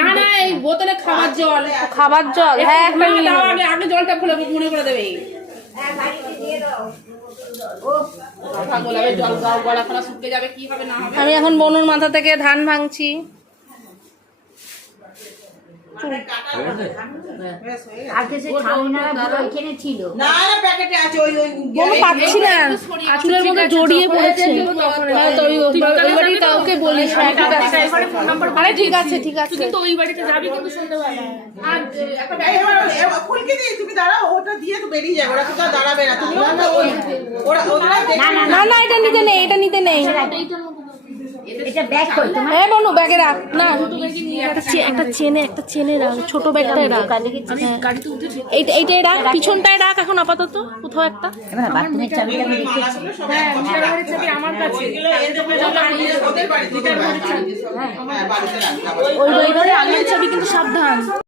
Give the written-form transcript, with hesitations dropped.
না না এই বোতলে খাবার জল। খাবার জল? হ্যাঁ একটা নিয়ে দাও, নেবো। আগে জলটা খুলে মনে করে দেবে। জল গাও, গলা ফলা শুকিয়ে যাবে, কি হবে না হবে। আমি এখন বনুর মাথা থেকে ধান ভাঙছি। আগে সে ছাউনা এখানে ছিল না না প্যাকেটে আছে ওই বনু পাচ্ছি না, চুলের মধ্যে জড়িয়ে পড়েছে। হ্যাঁ তো ওই বাড়ি কাউকে বলিস। হ্যাঁ ঠিক আছে, আরে ঠিক আছে ঠিক আছে। কিন্তু ওই বাড়িতে যাবি কিন্তু সন্ধ্যাবেলা। আর একটা ফুলকে দিয়ে তুমি দাঁড়াও, ওটা দিয়ে তো বেরিয়ে যাবে, ওরা তো আর দাঁড়াবে না। তুমি ওরা না না এটা নিতে নেই, এটা নিতে নেই। এটা ব্যাগ কই তোমার? হ্যাঁ বনু ব্যাগে রাখ না, একটা চেনে রাখ, ছোট ব্যাগটায় রাখ। গাড়িতে উঠে এইটাই রাখ, পিছনটায় রাখ এখন আপাতত কোথাও একটা। এবার বাথরুমের চাবিটা আমি রেখেছি। হ্যাঁ ঘরের চাবি আমার কাছে। ওদের বাড়িতে হ্যাঁ বাড়িতে রাখতে হবে। ওই ওই ঘরে আলমারির চাবি কিন্তু সব